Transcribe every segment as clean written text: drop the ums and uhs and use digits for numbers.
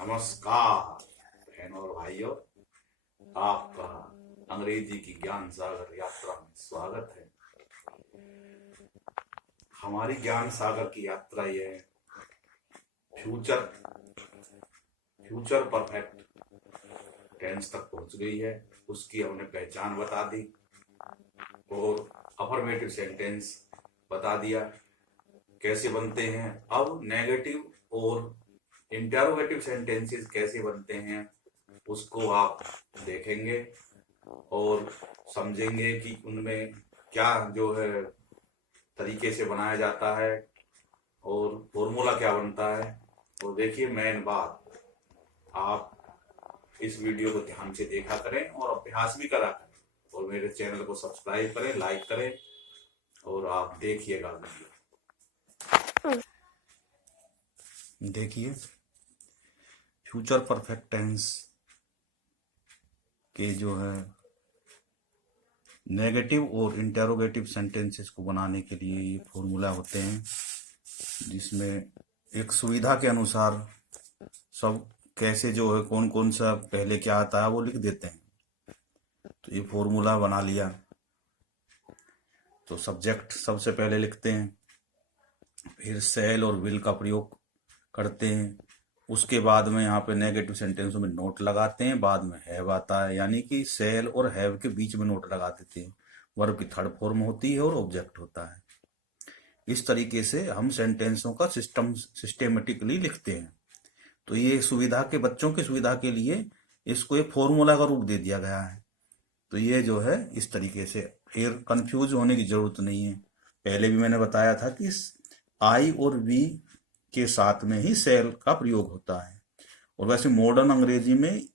नमस्कार बहनों और भाइयों, आपका अंग्रेजी की ज्ञान सागर यात्रा में स्वागत है। हमारी ज्ञान सागर की यात्रा ये फ्यूचर फ्यूचर परफेक्ट टेंस तक पहुंच गई है। उसकी हमने पहचान बता दी और अफर्मेटिव सेंटेंस बता दिया कैसे बनते हैं। अब नेगेटिव और इंटरोगेटिव सेंटेंसेस कैसे बनते हैं उसको आप देखेंगे और समझेंगे कि उनमें क्या जो है तरीके से बनाया जाता है और फॉर्मूला क्या बनता है। और देखिए, मेन बात, आप इस वीडियो को ध्यान से देखा करें और अभ्यास भी करा करें और मेरे चैनल को सब्सक्राइब करें, लाइक करें और आप देखिएगा वीडियो। देखिए, फ्यूचर परफेक्ट टेंस के जो है नेगेटिव और इंटेरोगेटिव सेंटेंसेस को बनाने के लिए ये फॉर्मूला होते हैं, जिसमें एक सुविधा के अनुसार सब कैसे जो है कौन कौन सा पहले क्या आता है वो लिख देते हैं। तो ये फॉर्मूला बना लिया तो सब्जेक्ट सबसे पहले लिखते हैं, फिर सेल और विल का प्रयोग करते हैं। उसके बाद में यहाँ पे नेगेटिव सेंटेंसों में नोट लगाते हैं, बाद में हैव आता है, यानी कि सेल और हैव के बीच में नोट लगा देते हैं। वर्ब की थर्ड फॉर्म होती है और ऑब्जेक्ट होता है। इस तरीके से हम सेंटेंसों का सिस्टेमेटिकली लिखते हैं। तो ये सुविधा के बच्चों की सुविधा के लिए इसको एक फॉर्मूला का रूप दे दिया गया है। तो ये जो है इस तरीके से, फिर कंफ्यूज होने की जरूरत नहीं है। पहले भी मैंने बताया था कि आई और वी के साथ में ही सेल का प्रयोग होता है। और वैसे मॉडर्न अंग्रेजी में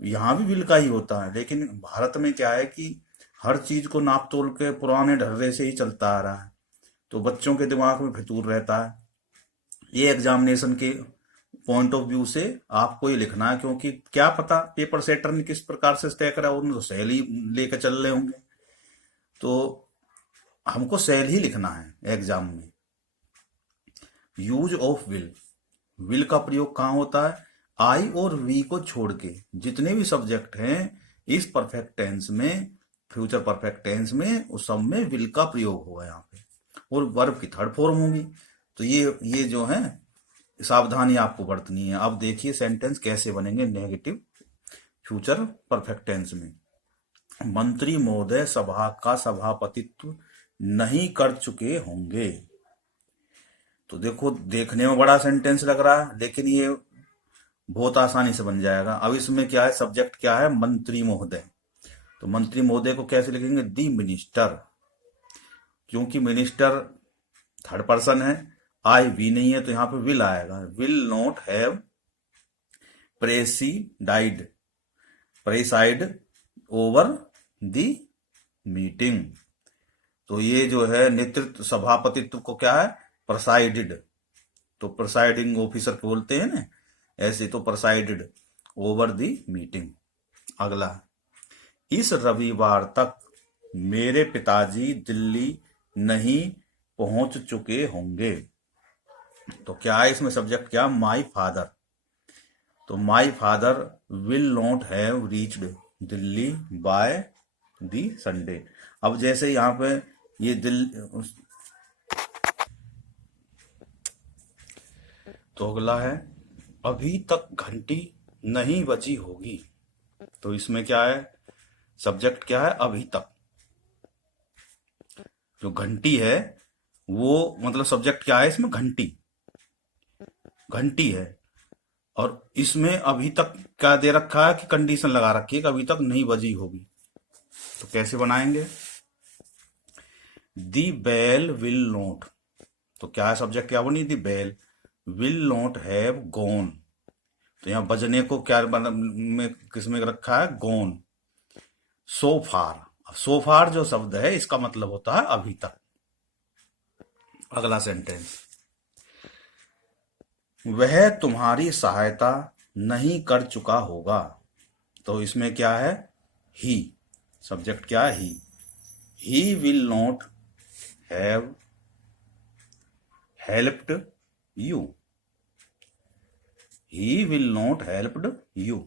यहाँ भी विल का ही होता है, लेकिन भारत में क्या है कि हर चीज को नाप तोल के पुराने ढर्रे से ही चलता आ रहा है, तो बच्चों के दिमाग में फितूर रहता है। ये एग्जामिनेशन के पॉइंट ऑफ व्यू से आपको ये लिखना है, क्योंकि क्या पता पेपर सेटर ने किस प्रकार से तय करा, उन्होंने तो सेल ही लेकर चल रहे होंगे। तो हमको सेल ही लिखना है एग्जाम में। यूज ऑफ विल, विल का प्रयोग कहाँ होता है? आई और वी को छोड़ के जितने भी सब्जेक्ट हैं इस परफेक्ट टेंस में, फ्यूचर परफेक्ट टेंस में, उस सब में विल का प्रयोग होगा यहाँ पे, और वर्ब की थर्ड फॉर्म होगी। तो ये जो है सावधानी आपको बरतनी है। अब देखिए सेंटेंस कैसे बनेंगे नेगेटिव फ्यूचर परफेक्ट टेंस में। मंत्री महोदय सभा का सभापतित्व नहीं कर चुके होंगे। तो देखो, देखने में बड़ा सेंटेंस लग रहा है, लेकिन ये बहुत आसानी से बन जाएगा। अब इसमें क्या है, सब्जेक्ट क्या है? मंत्री महोदय। तो मंत्री महोदय को कैसे लिखेंगे? दी मिनिस्टर, क्योंकि मिनिस्टर थर्ड पर्सन है, आई वी नहीं है, तो यहां पे विल आएगा। Will not have presided preside over the meeting. तो ये जो है नेतृत्व, सभापतित्व को क्या है? प्रेसाइडेड। तो प्रेसाइडिंग ऑफिसर बोलते हैं ना, ऐसे तो प्रेसाइडेड ओवर द मीटिंग। अगला, इस रविवार तक मेरे पिताजी दिल्ली नहीं पहुंच चुके होंगे। तो क्या है इसमें सब्जेक्ट? क्या? My father. तो my father will not have reached Delhi by the Sunday. अब जैसे यहाँ पे ये तो अगला है, अभी तक घंटी नहीं बजी होगी। तो इसमें क्या है, सब्जेक्ट क्या है? अभी तक। जो घंटी है वो मतलब सब्जेक्ट क्या है इसमें? घंटी, घंटी है। और इसमें अभी तक क्या दे रखा है कि कंडीशन लगा रखी है कि अभी तक नहीं बजी होगी। तो कैसे बनाएंगे? The bell will not. तो क्या है सब्जेक्ट? क्या बनी? The bell will not have gone. तो यहाँ बजने को क्या में किसमें रखा है? गॉन। सो फार, सो फार जो शब्द है इसका मतलब होता है अभी तक। अगला सेंटेंस, वह तुम्हारी सहायता नहीं कर चुका होगा। तो इसमें क्या है? ही। सब्जेक्ट क्या है? He will not have helped you. He will not helped you.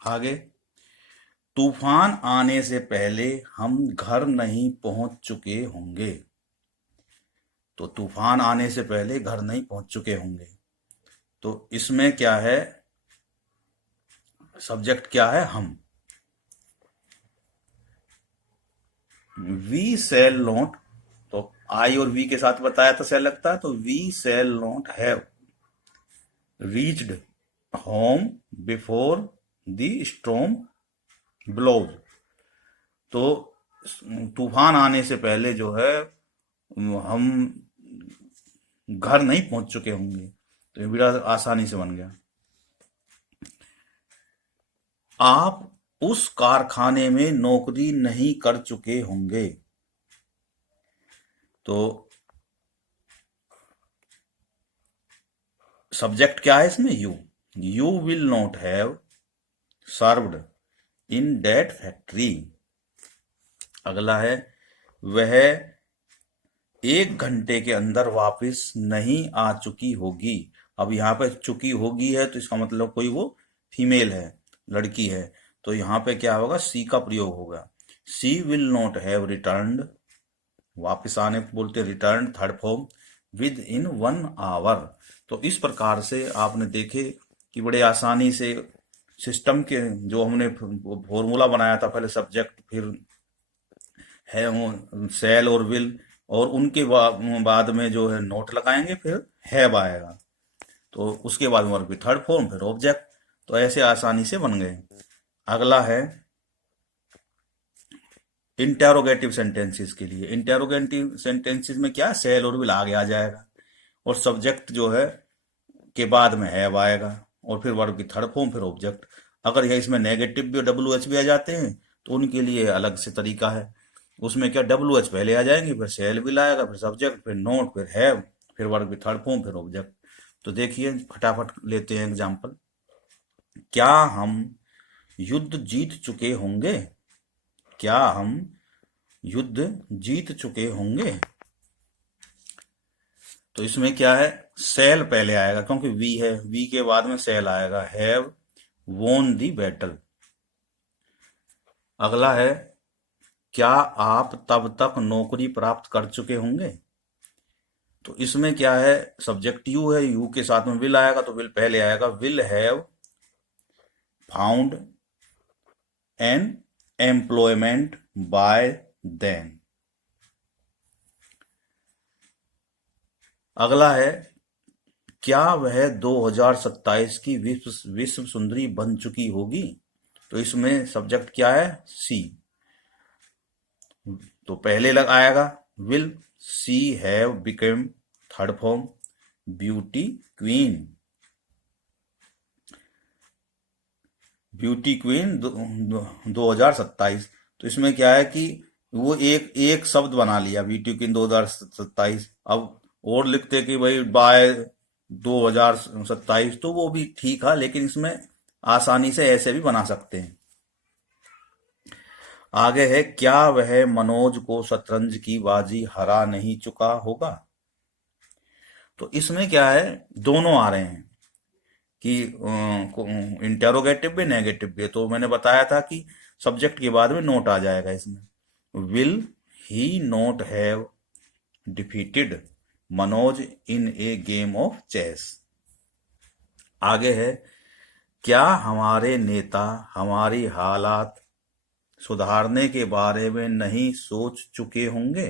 आगे, तूफान आने से पहले हम घर नहीं पहुंच चुके होंगे। तो तूफान आने से पहले घर नहीं पहुंच चुके होंगे, तो इसमें क्या है, सब्जेक्ट क्या है, हम। वी सेल नॉट, तो आई और वी के साथ बताया था सेल लगता है, तो we shall not have reached home before the storm blows. तो तूफान आने से पहले जो है हम घर नहीं पहुंच चुके होंगे, तो ये बड़ा आसानी से बन गया। आप उस कारखाने में नौकरी नहीं कर चुके होंगे। तो सब्जेक्ट क्या है इसमें, you will not have served in that factory. अगला है, वह 1 घंटे के अंदर वापस नहीं आ चुकी होगी। अब यहाँ पे चुकी होगी है तो इसका मतलब कोई वो फीमेल है, लड़की है, तो यहाँ पे क्या होगा, सी का प्रयोग होगा। She will not have returned, वापस आने को बोलते हैं return, third form, within 1 hour. तो इस प्रकार से आपने देखे कि बड़े आसानी से सिस्टम के जो हमने फॉर्मूला बनाया था, पहले सब्जेक्ट, फिर है सेल और विल, और उनके बाद में जो है नोट लगाएंगे, फिर हैव आएगा, तो उसके बाद वर्ब की थर्ड फॉर्म, फिर ऑब्जेक्ट। तो ऐसे आसानी से बन गए। अगला है इंटेरोगेटिव सेंटेंसेस के लिए। इंटेरोगेटिव सेंटेंसेस में क्या, सेल और विल आगे आ जाएगा, और सब्जेक्ट जो है के बाद में हैव आएगा, और फिर वर्ब की थर्ड फॉर्म, फिर ऑब्जेक्ट। अगर यह इसमें नेगेटिव भी और डब्ल्यू एच भी आ जाते हैं तो उनके लिए अलग से तरीका है। उसमें क्या, डब्ल्यू एच पहले आ जाएंगे, फिर सेल भी लाएगा, फिर सब्जेक्ट, फिर नोट, फिर हैव, फिर वर्ब की थर्ड फॉर्म, फिर ऑब्जेक्ट। तो देखिए फटाफट लेते हैं एग्जाम्पल। क्या हम युद्ध जीत चुके होंगे? क्या हम युद्ध जीत चुके होंगे? तो इसमें क्या है, सेल पहले आएगा क्योंकि वी है, वी के बाद में सेल आएगा, हैव वोन दी बैटल। अगला है, क्या आप तब तक नौकरी प्राप्त कर चुके होंगे? तो इसमें क्या है, सब्जेक्ट यू है, यू के साथ में विल आएगा, तो विल पहले आएगा, will have found an employment by then. अगला है, क्या वह 2027 की विश्व सुंदरी बन चुकी होगी? तो इसमें सब्जेक्ट क्या है, सी, तो पहले लग आएगा will see have become, third form, beauty queen. Beauty queen 2027। तो इसमें क्या है कि वो एक एक शब्द बना लिया, ब्यूटी क्वीन 2027। अब और लिखते कि भाई बाय 2027, तो वो भी ठीक है, लेकिन इसमें आसानी से ऐसे भी बना सकते हैं। आगे है, क्या वह मनोज को शतरंज की बाजी हरा नहीं चुका होगा? तो इसमें क्या है, दोनों आ रहे हैं कि इंटेरोगेटिव भी नेगेटिव भी है। तो मैंने बताया था कि सब्जेक्ट के बाद में नोट आ जाएगा इसमें। Will he not have defeated Manoj in a game of chess. आगे है, क्या हमारे नेता हमारी हालात सुधारने के बारे में नहीं सोच चुके होंगे?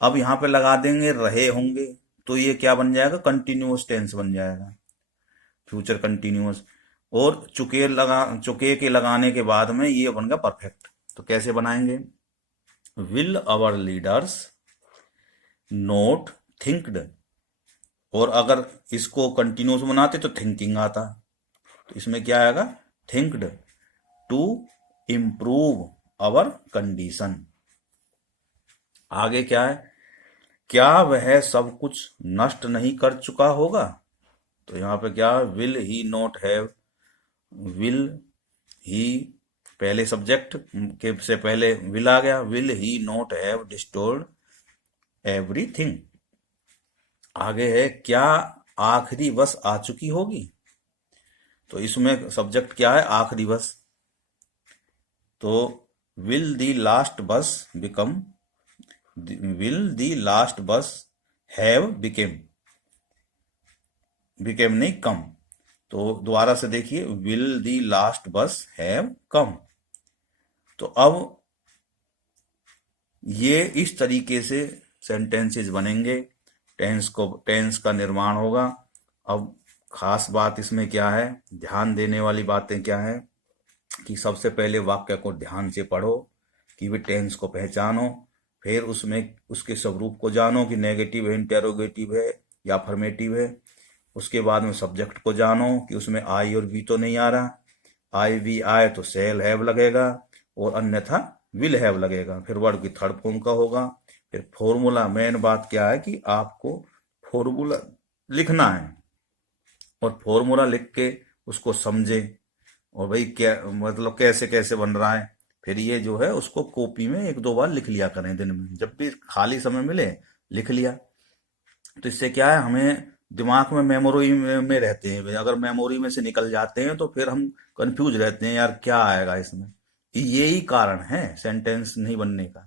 अब यहां पे लगा देंगे रहे होंगे, तो ये क्या बन जाएगा, कंटिन्यूअस टेंस बन जाएगा, फ्यूचर कंटिन्यूअस। और चुके के लगाने के बाद में ये बन गया परफेक्ट। तो कैसे बनाएंगे, विल आवर लीडर्स नोट थिंक्ड, और अगर इसको कंटिन्यूअस बनाते तो थिंकिंग आता, तो इसमें क्या आएगा, थिंक्ड टू इम्प्रूव आवर कंडीशन। आगे क्या है, क्या वह सब कुछ नष्ट नहीं कर चुका होगा? तो यहां पे क्या, will he not have, will he पहले सब्जेक्ट के से पहले विल आ गया, will he not have destroyed everything. आगे है, क्या आखिरी बस आ चुकी होगी। तो इसमें सब्जेक्ट क्या है? आखिरी बस। तो विल दी लास्ट बस बिकम, विल दी लास्ट बस हैव बिकेम, बिकेम नहीं कम। तो दोबारा से देखिए, विल दी लास्ट बस हैव कम। तो अब ये इस तरीके से सेंटेंसेस बनेंगे, टेंस का निर्माण होगा। अब खास बात इसमें क्या है, ध्यान देने वाली बातें क्या है कि सबसे पहले वाक्य को ध्यान से पढ़ो कि वे टेंस को पहचानो, फिर उसमें उसके स्वरूप को जानो कि नेगेटिव है, इंटेरोगेटिव है या अफर्मेटिव है। उसके बाद में सब्जेक्ट को जानो कि उसमें आई और वी तो नहीं आ रहा, आई वी आए तो सेल हैव लगेगा और अन्यथा विल हैव लगेगा। फिर वर्ड की थर्ड फॉर्म का होगा। फिर फॉर्मूला, मेन बात क्या है कि आपको फॉर्मूला लिखना है और फॉर्मूला लिख के उसको समझे और भाई क्या मतलब कैसे कैसे बन रहा है। फिर ये जो है उसको कॉपी में एक दो बार लिख लिया करें, दिन में जब भी खाली समय मिले लिख लिया। तो इससे क्या है, हमें दिमाग में मेमोरी में रहते हैं। अगर मेमोरी में से निकल जाते हैं तो फिर हम कंफ्यूज रहते हैं, यार क्या आएगा इसमें। यही कारण है सेंटेंस नहीं बनने का।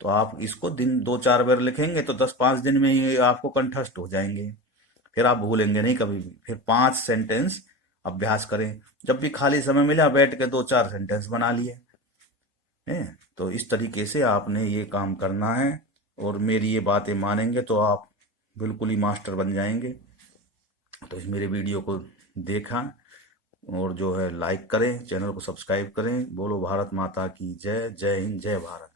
तो आप इसको दिन 2-4 बार लिखेंगे तो 10-5 दिन में ही आपको कंठस्थ हो जाएंगे, फिर आप भूलेंगे नहीं कभी भी। फिर 5 सेंटेंस अभ्यास करें, जब भी खाली समय मिला बैठ के 2-4 सेंटेंस बना लिए हैं। तो इस तरीके से आपने ये काम करना है और मेरी ये बातें मानेंगे तो आप बिल्कुल ही मास्टर बन जाएंगे। तो इस मेरे वीडियो को देखा और जो है लाइक करें, चैनल को सब्सक्राइब करें। बोलो भारत माता की जय। जय हिंद, जय भारत।